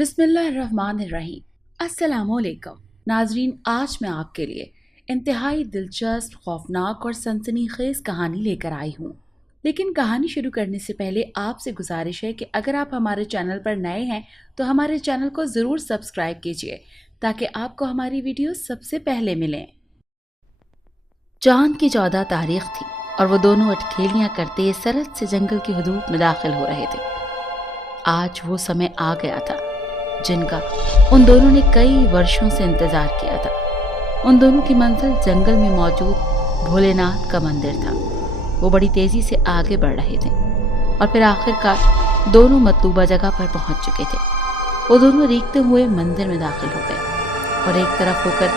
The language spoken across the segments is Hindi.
बिस्मिल्लाहिर्रहमानिर्रहीम। अस्सलामुअलैकुम नाजरीन, आज मैं आपके लिए इंतहाई दिलचस्प, खौफनाक और सनसनीखेज कहानी लेकर आई हूँ। लेकिन कहानी शुरू करने से पहले आपसे गुजारिश है कि अगर आप हमारे चैनल पर नए हैं तो हमारे चैनल को ज़रूर सब्सक्राइब कीजिए ताकि आपको हमारी वीडियो सबसे पहले मिलें। चांद की 14 तारीख थी और वो दोनों अटखेलियाँ करते सरहद से जंगल की हदूद में दाखिल हो रहे थे। आज वो समय आ गया था जिनका उन दोनों ने कई वर्षों से इंतजार किया था। उन दोनों की मंजिल जंगल में मौजूद भोलेनाथ का मंदिर था। वो बड़ी तेजी से आगे बढ़ रहे थे और फिर आखिरकार दोनों मतलूबा जगह पर पहुंच चुके थे। वो दोनों रेंगते हुए मंदिर में दाखिल हो गए और एक तरफ होकर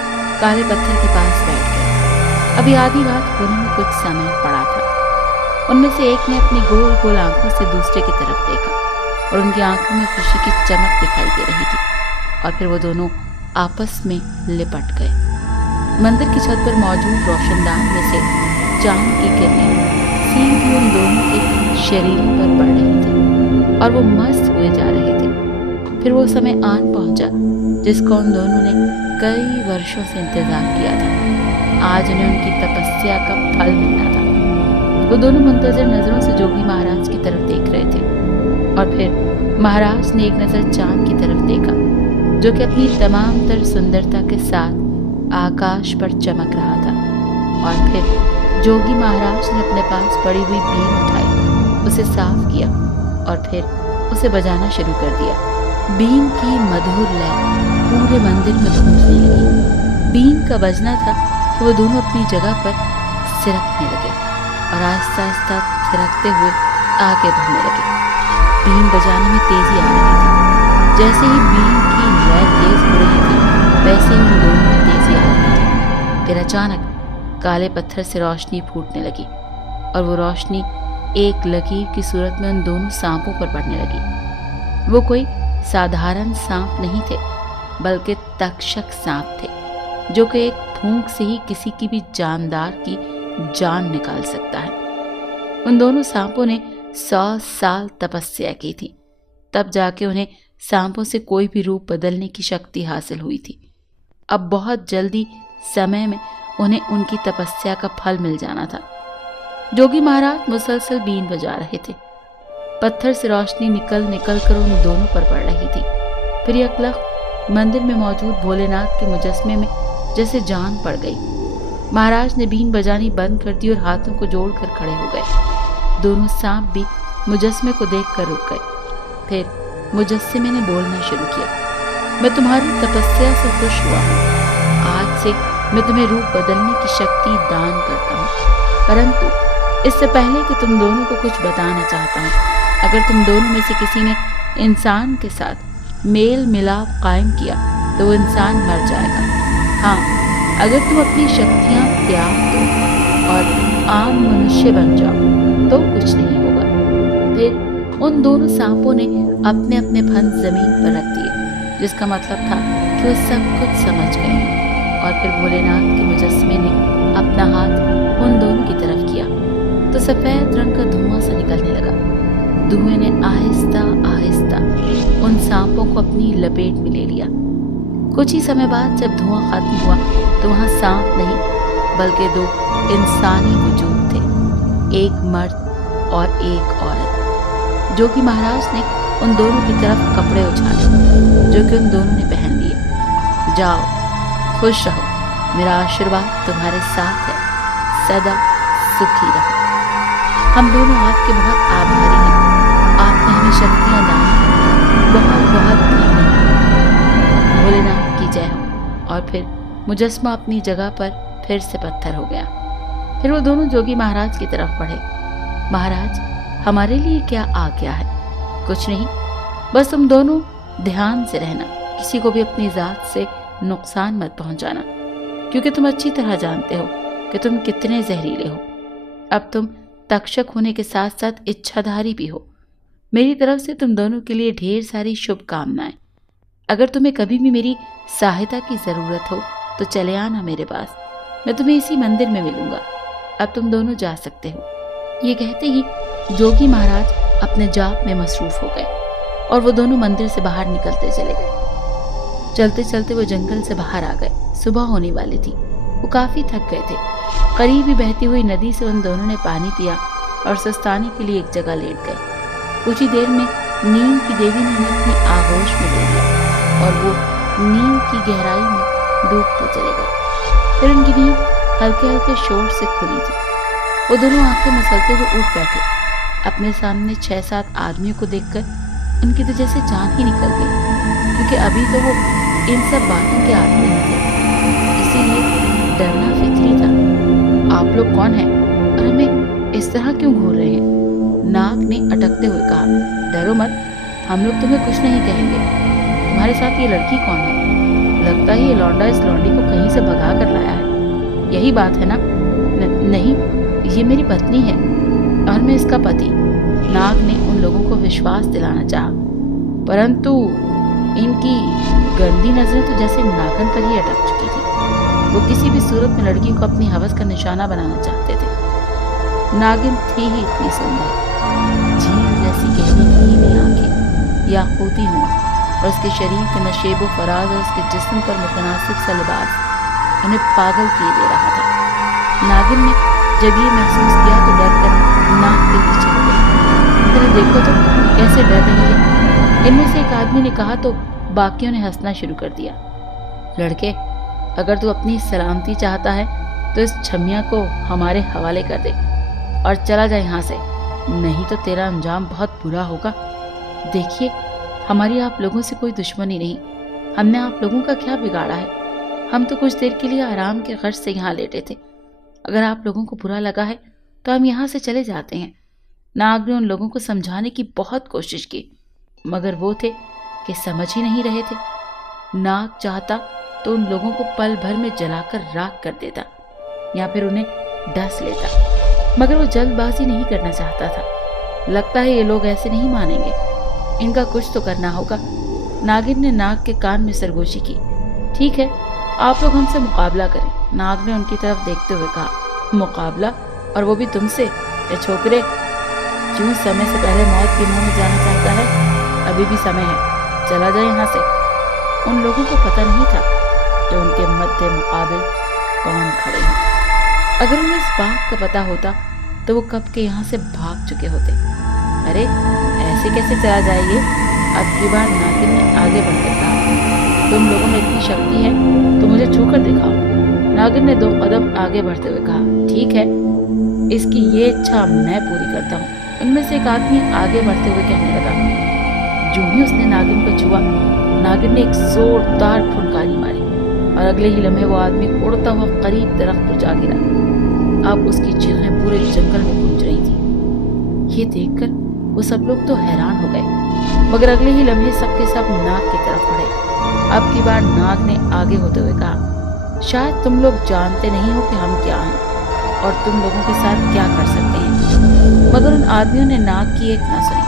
काले पत्थर के पास बैठ गए। अभी आधी रात होने में कुछ समय पड़ा था। उनमें से एक ने अपनी गोल गोल आंखों से दूसरे की तरफ देखा और उनकी आंखों में खुशी की चमक दिखाई दे रही थी और फिर वो दोनों आपस में लिपट गए। मंदिर की छत पर मौजूद रोशनदान में से चांद की किरणें सीधी उन दोनों के शरीरों पर पड़ रही थी और वो मस्त हुए जा रहे थे। फिर वो समय आन पहुंचा जिसको उन दोनों ने कई वर्षों से इंतजार किया था। आज उन्हें उनकी तपस्या का फल मिलना था। वो दोनों मुंतजर नजरों से जोगी महाराज की तरफ देख रहे थे और फिर महाराज ने एक नजर चांद की तरफ देखा जो कि अपनी तमाम तर सुंदरता के साथ आकाश पर चमक रहा था। और फिर जोगी महाराज ने अपने पास पड़ी हुई बीन उठाई, उसे साफ किया और फिर उसे बजाना शुरू कर दिया। बीन की मधुर लय पूरे मंदिर में गूंजने लगी। बीन का बजना था कि वो दोनों अपनी जगह पर सिरकने लगे और आहिस्ता आहिस्ता थिरकते हुए आगे बढ़ने लगे। बीन बजाने में तेजी आ रही थी। जैसे ही बीन की लय तेज हो रही थी वैसे ही उन दोनों में तेजी आ रही थी। फिर अचानक काले पत्थर से रोशनी फूटने लगी और वो रोशनी एक लकीर की सूरत में उन दोनों सांपों पर पड़ने लगी। वो कोई साधारण सांप नहीं थे बल्कि तक्षक सांप थे जो कि एक फूंक से ही किसी की भी जानदार की जान निकाल सकता है। उन दोनों सांपों ने 100 साल तपस्या की थी, तब जाके उन्हें सांपों से कोई भी रूप बदलने की शक्ति हासिल हुई थी। अब बहुत जल्दी समय में उन्हें उनकी तपस्या का फल मिल जाना था। जोगी महाराज मुसलसल बीन बजा रहे थे। पत्थर से रोशनी निकल निकल कर उन दोनों पर पड़ रही थी। फिर यकलख मंदिर में मौजूद भोलेनाथ के मुजस्मे में जैसे जान पड़ गई। महाराज ने बीन बजानी बंद कर दी और हाथों को जोड़कर खड़े हो गए। दोनों सांप भी मुजस्मे को देखकर रुक गए। फिर मुजस्मे ने बोलना शुरू किया, मैं तुम्हारी तपस्या से खुश हुआ हूँ। आज से मैं तुम्हें रूप बदलने की शक्ति दान करता हूँ, परंतु इससे पहले कि तुम दोनों को कुछ बताना चाहता हूँ। अगर तुम दोनों में से किसी ने इंसान के साथ मेल मिलाप कायम किया तो वो इंसान मर जाएगा। हाँ, अगर तुम अपनी शक्तियाँ त्याग दो और आम मनुष्य बन जाओ तो कुछ नहीं होगा। फिर उन दोनों सांपों ने अपने अपने फंद जमीन पर रख दिए, जिसका मतलब था कि वो सब कुछ समझ गए। और फिर भोलेनाथ के मुजस्मे ने अपना हाथ उन दोनों की तरफ किया तो सफेद रंग का धुआं सा निकलने लगा। धुएं ने आहिस्ता आहिस्ता उन सांपों को अपनी लपेट में ले लिया। कुछ ही समय बाद जब धुआं खत्म हुआ तो वहां सांप नहीं बल्कि 2 इंसानी वजूद थे, एक मर्द और एक औरत। जोगी महाराज ने उन दोनों की तरफ कपड़े उछाले जो कि उन दोनों ने पहन लिए। जाओ, खुश रहो, मेरा आशीर्वाद तुम्हारे साथ है, सदा सुखी रहो। हम दोनों आपके बहुत आभारी हैं। आपने हमें शक्तियाँ दान की, बहुत बहुत धन्यवाद। भोलेनाथ की जय हो। और फिर मुजस्मा अपनी जगह पर फिर से पत्थर हो गया। फिर वो दोनों जोगी महाराज की तरफ बढ़े। महाराज, हमारे लिए क्या आज्ञा है? कुछ नहीं, बस तुम दोनों ध्यान से रहना, किसी को भी अपनी जात से नुकसान मत पहुंचाना, क्योंकि तुम अच्छी तरह जानते हो कि तुम कितने जहरीले हो। अब तुम तक्षक होने के साथ साथ इच्छाधारी भी हो। मेरी तरफ से तुम दोनों के लिए ढेर सारी शुभकामनाएं। अगर तुम्हें कभी भी मेरी सहायता की जरूरत हो तो चले आना मेरे पास, मैं तुम्हें इसी मंदिर में मिलूंगा। अब तुम दोनों जा सकते हो। ये कहते ही जोगी महाराज अपने जाप में मसरूफ हो गए और वो दोनों मंदिर से बाहर निकलते चले गए। चलते चलते वो जंगल से बाहर आ गए। सुबह होने वाली थी। वो काफी थक गए थे। करीब ही बहती हुई नदी से उन दोनों ने पानी पिया और सुस्ताने के लिए एक जगह लेट गए। कुछ ही देर में नींद की देवी ने उन्हें अपनी आगोश में ले लिया और वो नींद की गहराई में डूबते चले गए। फिर उनकी नींद हल्के हल्के शोर से खुली थी। वो दोनों आंखें मसलते हुए उठ बैठे। अपने सामने 6-7 आदमियों को देखकर उनकी तो जैसे जान ही निकल गई, क्योंकि अभी तो वो इन सब बातों के आदमी नहीं थे। इसीलिए डरना फितरी था। आप लोग कौन हैं और हमें इस तरह क्यों घूर रहे हैं? नाग ने अटकते हुए कहा। डरो मत, हम लोग तुम्हें कुछ नहीं कहेंगे। तुम्हारे साथ ये लड़की कौन है? लगता है ये लौंडा इस लौंडी को कहीं से भगा कर लाया है। यही बात है ना? नहीं, ये मेरी पत्नी है और मैं इसका पति। नाग ने उन लोगों को विश्वास दिलाना चाहा, परंतु इनकी गंदी नजरें तो जैसे नागन पर ही अटक चुकी थी। वो किसी भी सूरत में लड़की को अपनी हवस का निशाना बनाना चाहते थे। नागिन थी ही इतनी सुंदर, झील जैसी गहरी नीली आंखें या होती हूँ, और उसके शरीर के नशेबो फराज और उसके जिस्म पर मुतनासिब सा लिबास उन्हें पागल किए दे रहा था। नागिन ने जब ये महसूस किया तो डर कर नाग के पीछे हो गई। फिर देखो तो कैसे डर रही है। इनमें से एक आदमी ने कहा तो बाकियों ने हंसना शुरू कर दिया। लड़के, अगर तू अपनी सलामती चाहता है तो इस छमिया को हमारे हवाले कर दे और चला जाए यहाँ से, नहीं तो तेरा अंजाम बहुत बुरा होगा। देखिए, हमारी आप लोगों से कोई दुश्मनी नहीं। हमने आप लोगों का क्या बिगाड़ा है? हम तो कुछ देर के लिए आराम के गर्ज से यहाँ लेटे थे। अगर आप लोगों को बुरा लगा है तो हम यहाँ से चले जाते हैं। नाग ने उन लोगों को समझाने की बहुत कोशिश की, मगर वो थे कि समझ ही नहीं रहे थे। नाग चाहता तो उन लोगों को पल भर में जलाकर राख कर देता या फिर उन्हें डस लेता, मगर वो जल्दबाजी नहीं करना चाहता था। लगता है ये लोग ऐसे नहीं मानेंगे, इनका कुछ तो करना होगा। नागिन ने नाग के कान में सरगोशी की। ठीक है, आप लोग हमसे मुकाबला करें। नाग ने उनकी तरफ देखते हुए कहा। मुकाबला? और वो भी तुमसे? ए छोकरे, क्यों समय से पहले मौत के मुंह में जाना चाहता है? अभी भी समय है, चला जाए यहाँ से। उन लोगों को पता नहीं था कि उनके मध्य मुकाबिल कौन खड़े हैं। अगर उन्हें इस बात का पता होता तो वो कब के यहाँ से भाग चुके होते। अरे ऐसे कैसे चला जाएगी? अब की बार नागिन ने आगे बढ़कर कहा। तुम लोगों में इतनी शक्ति है तो मुझे छूकर दिखाओ। नागिन ने 2 कदम आगे बढ़ते हुए कहा। ठीक है, इसकी ये इच्छा मैं पूरी करता हूँ। उनमें से एक आदमी आगे बढ़ते हुए कहने लगा। जो ही उसने नागिन को छुआ, नागिन ने एक जोरदार फुनकारी मारी और अगले ही लम्हे वो आदमी उड़ता हुआ करीब दरख्त पर जा गिरा। अब उसकी चीखें पूरे जंगल में गूंज रही थी। ये देखकर वो सब लोग तो हैरान हो गए, मगर अगले ही लम्हे सबके सब नाग की तरफ बढ़े। अब की बार नाग ने आगे होते हुए कहा। शायद तुम लोग जानते नहीं हो कि हम क्या हैं और तुम लोगों के साथ क्या कर सकते हैं। मगर उन आदमियों ने नाग की एक न सुनी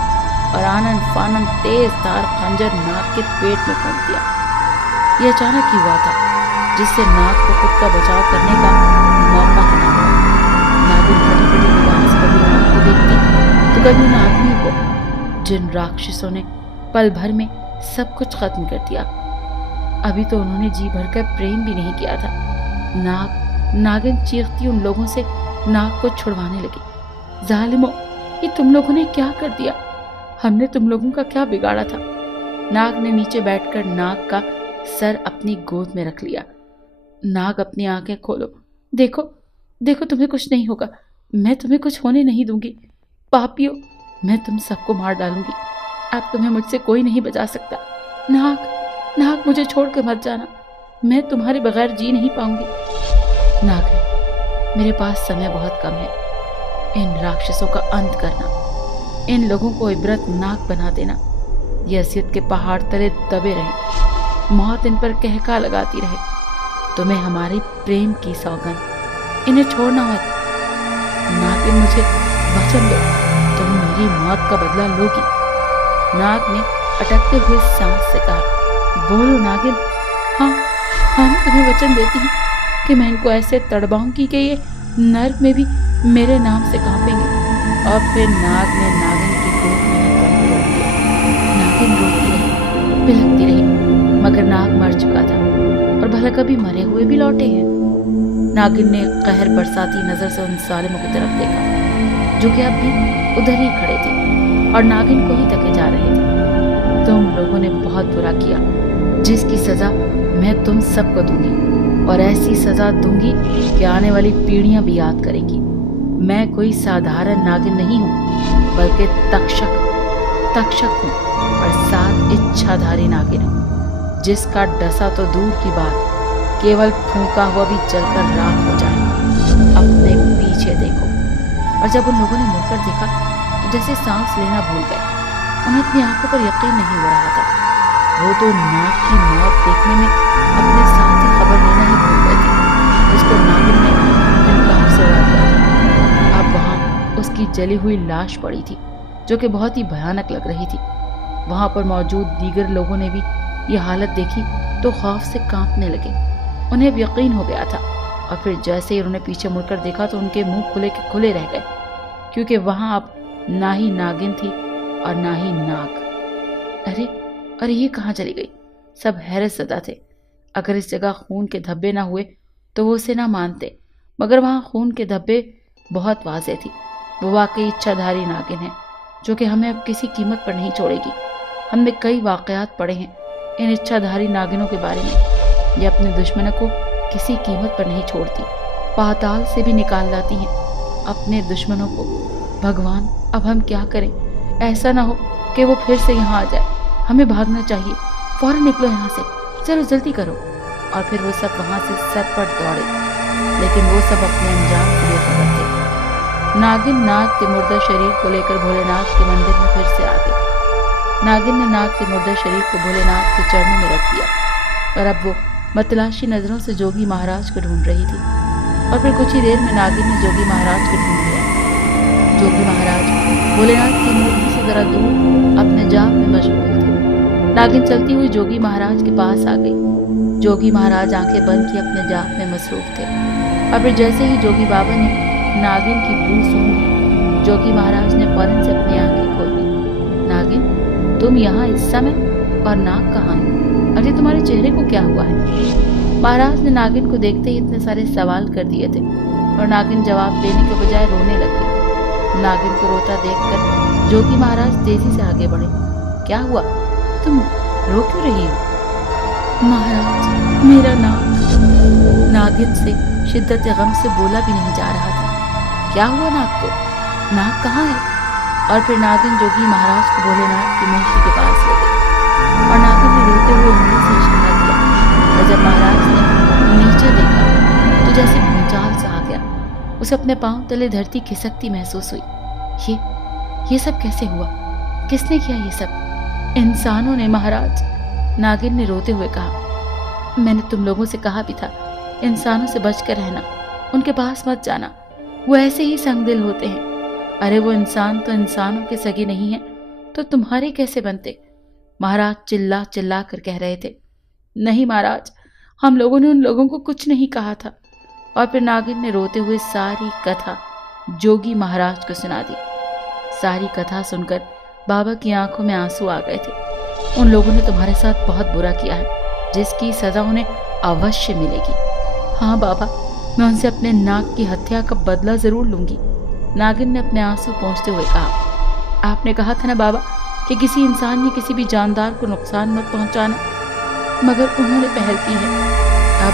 और आनन फानन तेज धार खंजर नाग के पेट में फूंक दिया। यह अचानक ही हुआ था, जिससे नाग को खुद का बचाव करने का मौका ही न मिला। नागिन बड़ी बड़ी निगाह से कभी नाग को देखती तो कभी उन आदमियों को, जिन राक्षसों ने पल भर में सब कुछ खत्म कर दिया। अभी तो उन्होंने जी भरकर प्रेम भी नहीं किया था। नागिन चीखती उन लोगों से नाग को छुड़वाने लगी। जालिमों, ये तुम लोगों ने क्या कर दिया? हमने तुम लोगों का क्या बिगाड़ा था? नाग ने नीचे बैठकर नाग का सर अपनी गोद में रख लिया। नाग, अपनी आंखें खोलो। देखो देखो, तुम्हें कुछ नहीं होगा। मैं तुम्हें कुछ होने नहीं दूंगी। पापियों, मैं तुम सबको मार डालूंगी। अब तुम्हें मुझसे कोई नहीं बचा सकता। नाग, मुझे छोड़ कर मत जाना। मैं तुम्हारे बगैर जी नहीं पाऊंगी। नाग, मेरे पास समय बहुत कम है। इन राक्षसों का अंत करना, इन लोगों को इबरतनाक बना देना। ये असियत के पहाड़ तले दबे रहे, मौत इन पर कहका लगाती रहे। तुम्हें हमारे प्रेम की सौगंध, इन्हें छोड़ना मत। नागिन, मुझे वचन दो, तुम मेरी मौत का बदला लोगी। नाग ने अटकते हुए सांस से कहा। बोलो नागिन। हाँ, मैं तुम्हें वचन देती हूँ कि मैं इनको ऐसे तड़पाऊंगी कि ये नर्क में भी मेरे नाम से कांपेंगे। और फिर नाग ने नागिन की गोद में दम तोड़ दिया। नागिन मगर नाग मर चुका था और भला कभी मरे हुए भी लौटे हैं। नागिन ने कहर बरसाती नजर से उन जालिमों की तरफ देखा जो कि अब भी उधर ही खड़े थे और नागिन को ही तके जा रहे थे। तुम लोगों ने बहुत बुरा किया, जिसकी सजा मैं तुम सबको दूंगी और ऐसी सजा दूंगी कि आने वाली पीढ़ियां भी याद करेंगी। मैं कोई साधारण नागिन नहीं हूं, बल्कि तक्षक हूं और साथ इच्छाधारी नागिन हूं, जिसका डसा तो दूर की बात, केवल फूंका हुआ भी जलकर राख हो जाए। अपने पीछे देखो। और जब उन लोगों ने मुड़कर देखा तो जैसे सांस लेना भूल गए। उन्हें अपनी आंखों पर यकीन नहीं हो रहा था। वो तो नाग की मौत देखने में अपने साथ ही खबर लेना ही भूल गए थे, जिसको नागिन ने इनकार से उड़ा दिया था। अब वहां उसकी जली हुई लाश पड़ी थी, जो कि बहुत ही भयानक लग रही थी। वहां पर मौजूद दीगर लोगों ने भी ये हालत देखी तो खौफ से कांपने लगे। उन्हें अब यकीन हो गया था और फिर जैसे ही उन्होंने पीछे मुड़कर देखा तो उनके मुंह खुले के खुले रह गए, क्योंकि वहां अब ना ही नागिन थी और ना ही नाग। अरे ये कहाँ चली गई? सब हैरत ज़दा थे। अगर इस जगह खून के धब्बे ना हुए तो वो उसे ना मानते, मगर वहां खून के धब्बे बहुत वाज़ेह थी। वो वाकई इच्छाधारी नागिन है, जो कि हमें अब किसी कीमत पर नहीं छोड़ेगी। हमने कई वाक़यात पढ़े हैं इन इच्छाधारी नागिनों के बारे में। ये अपने दुश्मनों को किसी कीमत पर नहीं छोड़ती, पाताल से भी निकाल लाती हैं अपने दुश्मनों को। भगवान, अब हम क्या करें? ऐसा ना हो कि वो फिर से यहाँ आ जाए। हमें भागना चाहिए। फौरन निकलो यहाँ से, चलो जल्दी करो। और फिर वो सब वहाँ से सटपट दौड़े, लेकिन वो सब अपने अंजाम से बेखबर थे। नागिन नाग के मुर्दा शरीर को लेकर भोलेनाथ के मंदिर में फिर से आ गई। नागिन ने नाग के मुर्दा शरीर को भोलेनाथ के चरणों में रख दिया और अब वो मतलाशी नजरों से जोगी महाराज को ढूंढ रही थी। और फिर कुछ ही देर में नागिन ने जोगी महाराज को ढूंढ लिया। जोगी महाराज भोलेनाथ की मूर्ति से जरा दूर अपने जाप में मशगूल थे। नागिन चलती हुई जोगी महाराज के पास आ गई। जोगी महाराज आंखें बंद किए अपने जाप में मसरूफ थे। और फिर जैसे ही जोगी बाबा ने नागिन की बू सूंघी, जोगी महाराज ने फौरन से अपनी आंखें खोल दी। नागिन, तुम यहाँ इस समय? और नाग कहाँ है? अरे तुम्हारे चेहरे को क्या हुआ है? महाराज ने नागिन को देखते ही इतने सारे सवाल कर दिए थे और नागिन जवाब देने के बजाय रोने लगी। नागिन को रोता देखकर जोगी महाराज तेजी से आगे बढ़े। क्या हुआ? तुम रो क्यों रही हो? महाराज, मेरा नाग। नागिन से शिद्दत गम से बोला भी नहीं जा रहा था। क्या हुआ नाग को? नाग कहाँ है? और फिर नागिन जोगी महाराज को भोलेनाथ की मूर्ति के पास ले गई और नागिन ने रोते हुए उंगली से इशारा किया। और जब महाराज ने नीचे देखा तो जैसे भूचाल सा आ गया। उसे अपने पांव तले धरती खिसकती महसूस हुई। ये सब कैसे हुआ? किसने किया ये सब? इंसानों ने महाराज, नागिन ने रोते हुए कहा। मैंने तुम लोगों से कहा भी था, इंसानों से बचकर रहना, उनके पास मत जाना, वो ऐसे ही संगदिल होते हैं। अरे वो इंसान तो इंसानों के सगे नहीं है, तो तुम्हारे कैसे बनते? महाराज चिल्ला चिल्ला कर कह रहे थे। नहीं महाराज, हम लोगों ने उन लोगों को कुछ नहीं कहा था। और फिर नागिन ने रोते हुए सारी कथा जोगी महाराज को सुना दी। सारी कथा सुनकर बाबा की आंखों में आंसू आ गए थे। उन लोगों ने तुम्हारे साथ बहुत बुरा किया है, जिसकी सजा उन्हें अवश्य मिलेगी। हाँ बाबा, मैं उनसे अपने नाग की हत्या का बदला जरूर लूंगी। नागिन ने अपने आंसू पोंछते हुए कहा। आपने कहा था ना बाबा कि किसी इंसान या किसी भी जानदार को नुकसान मत पहुंचाना, मगर उन्होंने पहल की है। अब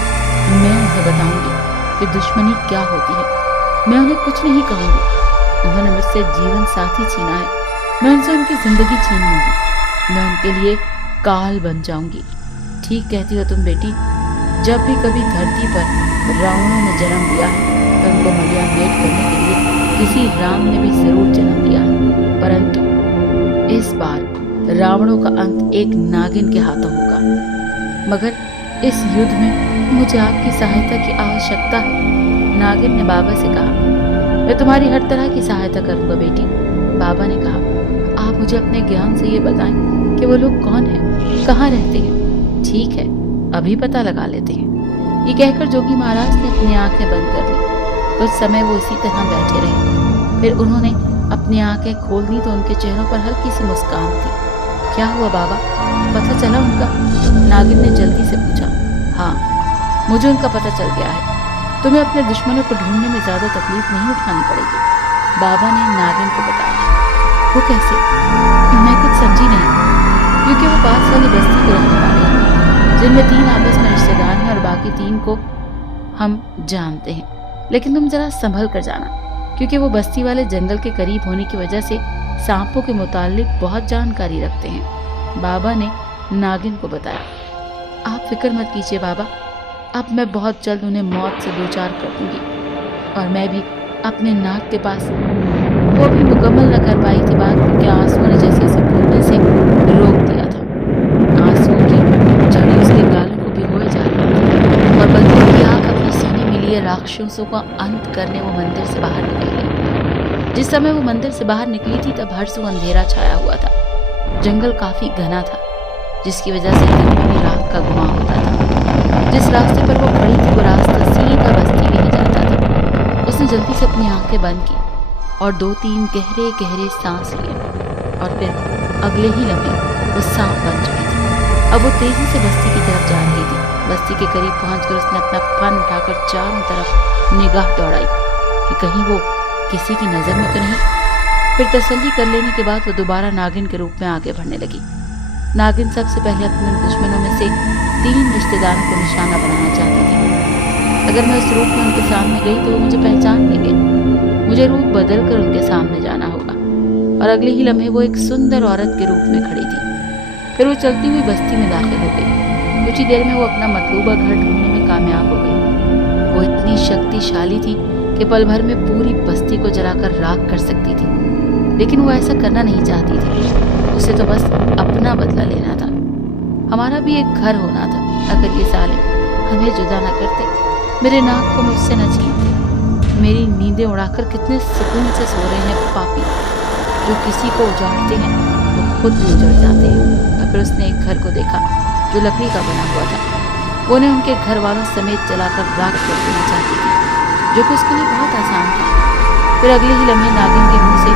मैं उन्हें बताऊंगी कि दुश्मनी क्या होती है। मैं उन्हें कुछ नहीं कहूंगी। उन्होंने मुझसे जीवन साथी छीना है, मैं उनसे उनकी जिंदगी छीन लूंगी। मैं उनके लिए काल बन जाऊंगी। ठीक कहती हो तुम बेटी। जब भी कभी धरती पर रावणों ने जन्म लिया है तो उनको मलिया मेट करने के लिए किसी राम ने भी जरूर जन्म लिया है, परंतु इस बार रावणों का अंत एक नागिन के हाथों होगा। मगर इस युद्ध में मुझे आपकी सहायता की आवश्यकता है। नागिन ने बाबा से कहा। मैं तुम्हारी हर तरह की सहायता करूंगा बेटी। बाबा ने कहा। आप मुझे अपने ज्ञान से ये बताएं कि वो लोग कौन हैं, कहाँ रहते हैं। ठीक है, अभी पता लगा लेते हैं। ये कहकर जोगी महाराज ने अपनी आंखें बंद कर ली। कुछ समय वो इसी तरह बैठे रहे। फिर उन्होंने अपनी आंखें खोल दी तो उनके चेहरों पर हल्की सी मुस्कान थी। क्या हुआ बाबा, पता चला उनका? नागिन ने जल्दी से पूछा। हाँ, मुझे उनका पता चल गया है। तुम्हें अपने दुश्मनों को ढूंढने में ज्यादा तकलीफ नहीं उठानी पड़ेगी, बाबा ने नागिन को बताया। वो कैसे? मैं कुछ समझी नहीं, क्योंकि वो पास वाली बस्ती के रहने वाले हैं, जिनमें 3 आपस में रिश्तेदार हैं और बाकी 3 को हम जानते हैं। लेकिन तुम जरा संभल कर जाना, क्योंकि वो बस्ती वाले जंगल के करीब होने की वजह से सांपों के मुतालिक बहुत जानकारी रखते हैं, बाबा ने नागिन को बताया। आप फिक्र मत कीजिए बाबा, अब मैं बहुत जल्द उन्हें मौत से 2-4 कर दूंगी। और मैं भी अपने नाक के पास। वो भी मुकम्मल न कर पाई थी बात, क्योंकि आंसुओं ने जैसे उसे बोलने से रोक दिया था। आंसुओं की जड़ी उसके गालों को भिगोए जा रही थी और बंदूक की आग अपने सीने में लिए राक्षसों का अंत करने वो मंदिर से बाहर निकल गई। जिस समय वो मंदिर से बाहर निकली थी तब हर सू अंधेरा छाया हुआ था। जंगल काफी घना था, जिसकी वजह से दिन में भी रात का गुमा होता था। जिस रास्ते पर वो खड़ी थी वो रास्ता सीधा बस्ती में ही जाता था। उसने जल्दी से अपनी आंखें बंद की और 2-3 गहरे गहरे सांस लिए और फिर अगले ही लम्हे वो सांप बन चुकी थी। अब वो तेजी से बस्ती की तरफ जा रही थी। बस्ती के करीब पहुंचकर उसने अपना फन उठाकर चारों तरफ निगाह दौड़ाई कि कहीं वो किसी की नजर में तो नहीं। फिर तसल्ली कर लेने के बाद वो दोबारा नागिन के रूप में आगे बढ़ने लगी। नागिन सबसे पहले अपने दुश्मनों में से 3 रिश्तेदारों को निशाना बनाना चाहती थी। अगर मैं उस रूप में उनके सामने गई तो वो मुझे पहचान लेंगे। मुझे रूप बदल कर उनके सामने जाना होगा। और अगले ही लम्हे वो एक सुंदर औरत के रूप में खड़ी थी। फिर वो चलती हुई बस्ती में दाखिल हो गई। कुछ ही देर में वो अपना मतलूबा घर ढूंढने में कामयाब हो गई। वो इतनी शक्तिशाली थी कि पल भर में पूरी बस्ती को जलाकर राख कर सकती थी, लेकिन वो ऐसा करना नहीं चाहती थी। उसे तो बस अपना बदला लेना था। हमारा भी एक घर होना था। अगर ये साले हमें जुदा न करते, मेरे नाक को मुझसे न छीनते। मेरी नींदें उड़ाकर कितने सुकून से सो रहे हैं पापी। जो किसी को उजाड़ते हैं वो खुद भी उजड़ जाते हैं। और फिर उसने एक घर को देखा जो लकड़ी का बना हुआ था। वो उन्हें उनके घर वालों समेत जलाकर राख कर देना चाहती थी, जो कि उसके लिए बहुत आसान था। फिर अगले ही लम्हे नागिन के मुंह से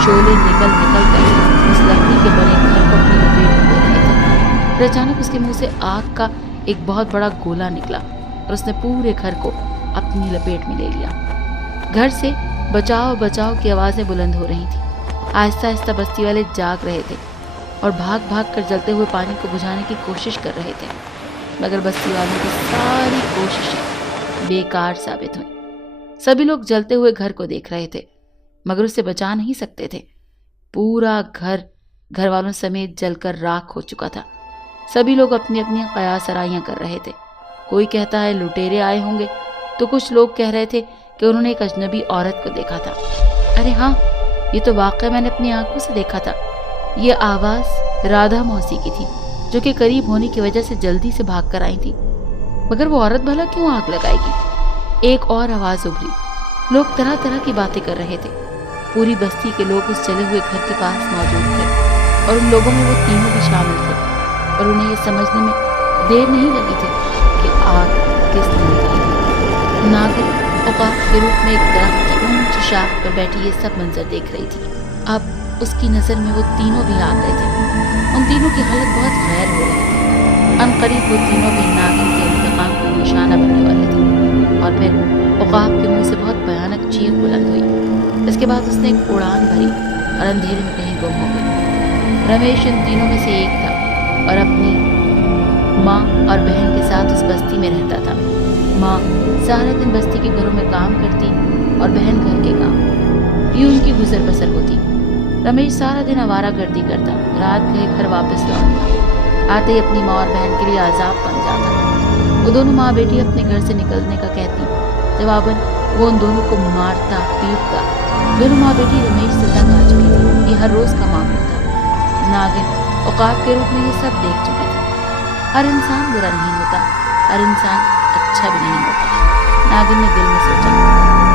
शोले निकल कर उस लकड़ी के बने घर को अपनी लपेट में ले रहे थे। फिर अचानक उसके मुंह से आग का एक बहुत बड़ा गोला निकला और उसने पूरे घर को अपनी लपेट में ले लिया। घर से बचाओ बचाओ की आवाजें बुलंद हो रही थी। आहिस्ता आहिस्ता बस्ती वाले जाग रहे थे और भाग भाग कर जलते हुए पानी को बुझाने की कोशिश कर रहे थे, मगर बस्ती वालों की सारी कोशिशें बेकार साबित हुई। सभी लोग जलते हुए घर को देख रहे थे, मगर उसे बचा नहीं सकते थे। पूरा घर वालों समेत जलकर राख हो चुका था। सभी लोग अपनी अपनी कयासराइयां कर रहे थे। कोई कहता है लुटेरे आए होंगे, तो कुछ लोग कह रहे थे कि उन्होंने एक अजनबी औरत को देखा था। अरे हाँ, ये तो वाकई मैंने अपनी आंखों से देखा था। ये आवाज राधा मौसी की थी, जो कि करीब होने की वजह से जल्दी से भाग कर आई थी। मगर वो औरत भला क्यों आग लगाएगी? एक और आवाज उभरी। लोग तरह तरह की बातें कर रहे थे। पूरी बस्ती के लोग उस जले हुए घर के पास मौजूद थे और उन लोगों में वो तीनों भी शामिल थे। और उन्हें ये समझने में देर नहीं लगी थी कि आग किसने लगाई। नागिन औकाफ के रूप में एक दरख्त की ऊंची शाख पर बैठी ये सब मंजर देख रही थी। अब उसकी नज़र में वो तीनों भी आ गए थे। उन तीनों की हालत बहुत गैर हो रही थी। अनकरीब वो तीनों भी नागिन के इंतकाम को निशाना बनने वाले थे। और फिर औकाफ के मुंह से बहुत भयानक चीख बुलंद हुई। इसके बाद उसने एक उड़ान भरी और अंधेरे में कहीं गुम हो गई। रमेश इन तीनों में से एक था और अपनी माँ और बहन के साथ उस बस्ती में रहता था। माँ सारा दिन बस्ती के घरों में काम करती और बहन घर के काम, यूं उनकी गुजर बसर होती। रमेश सारा दिन आवारागर्दी करता, रात गए घर वापस लौटता, आते ही अपनी माँ और बहन के लिए आजाब बन जाता। वो दोनों माँ बेटी अपने घर से निकलने का कहती, जवाबन वो उन दोनों को मारता पीटता। दोनों माँ बेटी रमेश से तंग आ चुकी थी। ये हर रोज का मामला था। नागिन औकाफ के रूप में ये सब देख चुकी थी। हर इंसान बुरा नहीं होता, हर इंसान अच्छा भी नहीं होता। नागिन ने दिल में सोचा,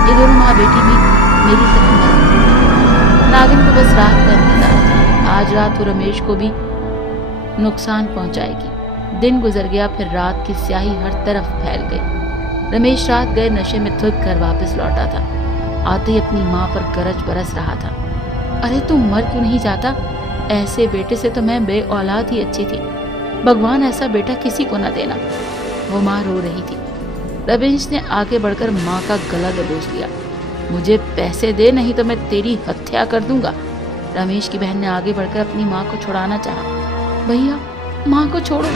ये दोनों माँ बेटी भी मेरी तरह मजबूर है। नागिन को बस रात का इंतजार था। आज रात वो रमेश को भी नुकसान पहुंचाएगी। दिन गुजर गया, फिर रात की स्याही हर तरफ फैल गई। रमेश रात गए नशे में धुत घर वापस लौटा था। आते ही अपनी माँ पर गरज बरस रहा था, अरे तू मर क्यों नहीं जाता? ऐसे बेटे से तो मैं बे औलाद ही अच्छी थी। भगवान ऐसा बेटा किसी को न देना। वो माँ रो रही थी। रमेश ने आगे बढ़कर माँ का गला दबोच लिया। मुझे पैसे दे, नहीं तो मैं तेरी हत्या कर दूंगा। रमेश की बहन ने आगे बढ़कर अपनी माँ को छुड़ाना चाहा। भैया, माँ को छोड़ो।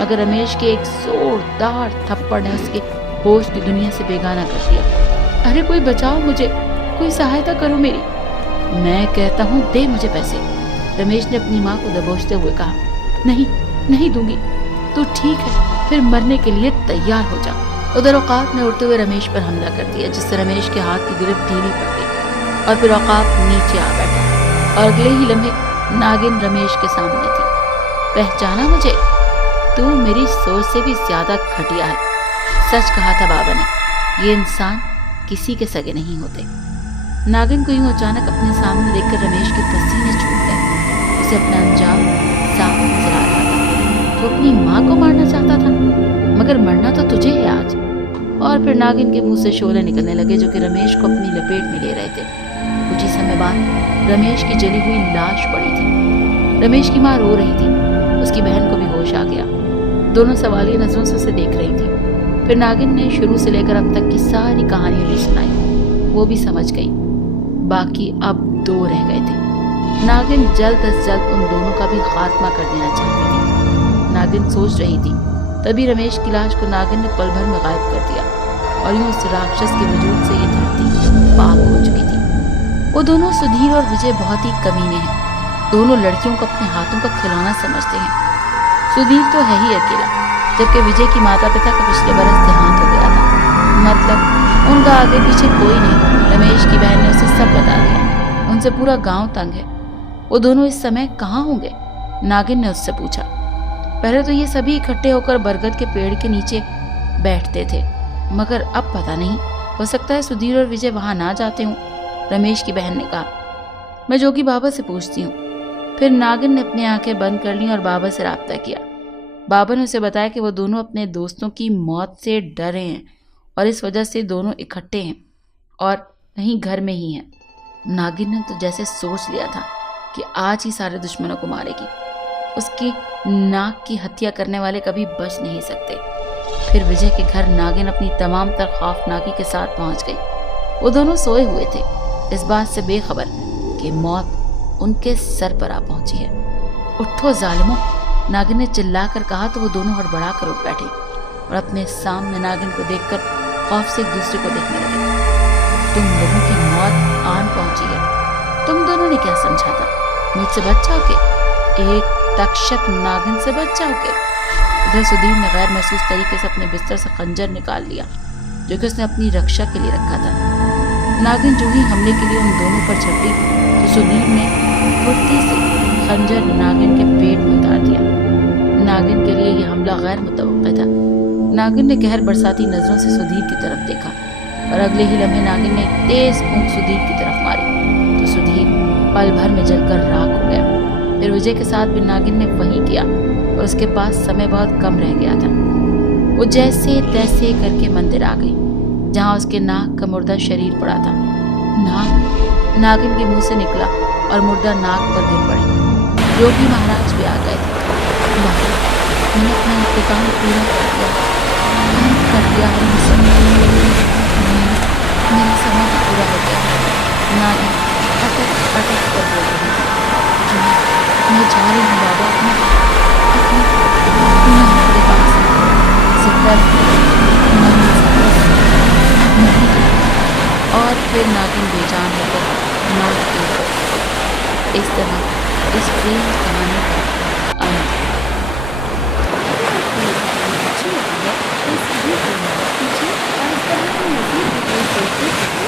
मगर रमेश के एक जोरदार थप्पड़ ने उसके होश की दुनिया से बेगाना कर दिया। अरे कोई बचाओ मुझे, कोई सहायता करो मेरी। मैं कहता हूँ दे मुझे पैसे, रमेश ने अपनी माँ को दबोचते हुए कहा। नहीं, नहीं दूंगी। तू ठीक है, फिर मरने के लिए तैयार हो जा। उधर औकाफ ने उड़ते हुए रमेश पर हमला कर दिया, जिससे रमेश के हाथ की गिरफ्त ढीली पड़ गई और फिर औकाफ नीचे आ बैठा और अगले ही लम्हे नागिन रमेश के सामने थी। पहचाना मुझे? तू मेरी सोच से भी ज्यादा घटिया है। सच कहा था बाबा ने, ये इंसान किसी के सगे नहीं होते। नागिन को यूं अचानक अपने सामने देखकर रमेश के पसीने छूट गए। उसे अपना अंजाम साफ नजर आ रहा था। तो अपनी माँ को मारना चाहता था, मगर मरना तो तुझे है आज। और फिर नागिन के मुंह से शोले निकलने लगे, जो कि रमेश को अपनी लपेट में ले रहे थे। कुछ ही समय बाद रमेश की जली हुई लाश पड़ी थी। रमेश की माँ रो रही थी। उसकी बहन को भी होश आ गया। दोनों सवालिया नजरों से उसे देख रही थी। फिर नागिन ने शुरू से लेकर अब तक की सारी कहानियां भी सुनाई। वो भी समझ गई। बाकी अब दो रह गए थे। नागिन जल्द से जल्द उन दोनों का भी खात्मा कर देना चाहती थी। नागिन सोच रही थी, तभी रमेश की लाश को नागिन ने पल भर में गायब कर दिया और यूं उस राक्षस के वजूद से ये धरती पाक हो चुकी थी। वो दोनों सुधीर और विजय बहुत ही कमीने हैं। दोनों लड़कियों को अपने हाथों का खिलौना समझते हैं। सुधीर तो है ही अकेला, जबकि विजय की माता पिता का पिछले बरस देहांत हो गया था। मतलब उनका आगे पीछे कोई नहीं। रमेश की बहन ने उसे सब बता दिया। उनसे पूरा गांव तंग है। वो दोनों इस समय कहाँ होंगे? नागिन ने उससे पूछा। पहले तो ये सभी इकट्ठे होकर बरगद के पेड़ के नीचे बैठते थे, मगर अब पता नहीं, हो सकता है सुधीर और विजय वहां ना जाते हों। रमेश की बहन ने कहा। मैं जोगी बाबा से पूछती हूँ। फिर नागिन ने अपनी आंखें बंद कर ली और बाबा से राब्ता किया। बाबा ने उसे बताया कि वो दोनों अपने दोस्तों की मौत से डरे हैं और इस वजह से दोनों इकट्ठे हैं और कहीं घर में ही हैं। नागिन ने तो जैसे सोच लिया था कि आज ही सारे दुश्मनों को मारेगी। उसकी नाक की हत्या करने वाले कभी बच नहीं सकते। फिर विजय के घर नागिन अपनी तमाम तर खौफनाकी के साथ पहुंच गई। वो दोनों सोए हुए थे, इस बात से बेखबर कि मौत उनके सर पर आ पहुंची है। उठो जालिमों, नागिन ने चिल्लाकर कहा तो वो दोनों हड़बड़ा कर उठ बैठे और अपने सामने नागिन को देखकर खौफ से एक दूसरे को देखने लगे। तुम लोगों की मौत आन पहुंची है। तुम दोनों ने क्या समझा था? मुझसे बच जाओगे? एक तक्षक नागिन से बच जाओगे? इधर सुधीर ने गैर महसूस तरीके से अपने बिस्तर से खंजर निकाल लिया, जो कि उसने अपनी रक्षा के लिए रखा था। नागिन जो ही हमले के लिए उन दोनों पर झपटी तो सुधीर ने फुर्ती से खंजर नागिन के पेट में उतार दिया। नागिन के लिए यह हमला गैर मुतवक्का था। नागिन ने कहर बरसाती नजरों से सुधीर की तरफ देखा और अगले ही लम्हे नागिन ने एक तेज फूंक सुधीर की तरफ मारी तो सुधीर पल भर में जलकर राख हो गया। फिर विजय के साथ भी नागिन ने वही किया और उसके पास समय बहुत कम रह गया था। वो जैसे तैसे करके मंदिर आ गई, जहाँ उसके नाग का मुर्दा शरीर पड़ा था। नाग नागिन के मुंह से निकला और मुर्दा नाग पर गिर पड़ी। योगी महाराज भी आ गए थे। मैंने अपना इंतकाम पूरा कर दिया, मेरा समय पूरा हो गया। नागिन अटक अटक कर बोल रही थी। मैं जा रही हूँ बाबा, अपने नाग के पास। और फिर नागिन बेजान होकर नाग के ऊपर। इस तरह इस प्रेम कहानी का अंत। अच्छी लगी है तो इस वीडियो को लाइक कीजिए और इस तरह की मज़ीद वीडियोस देखने के लिए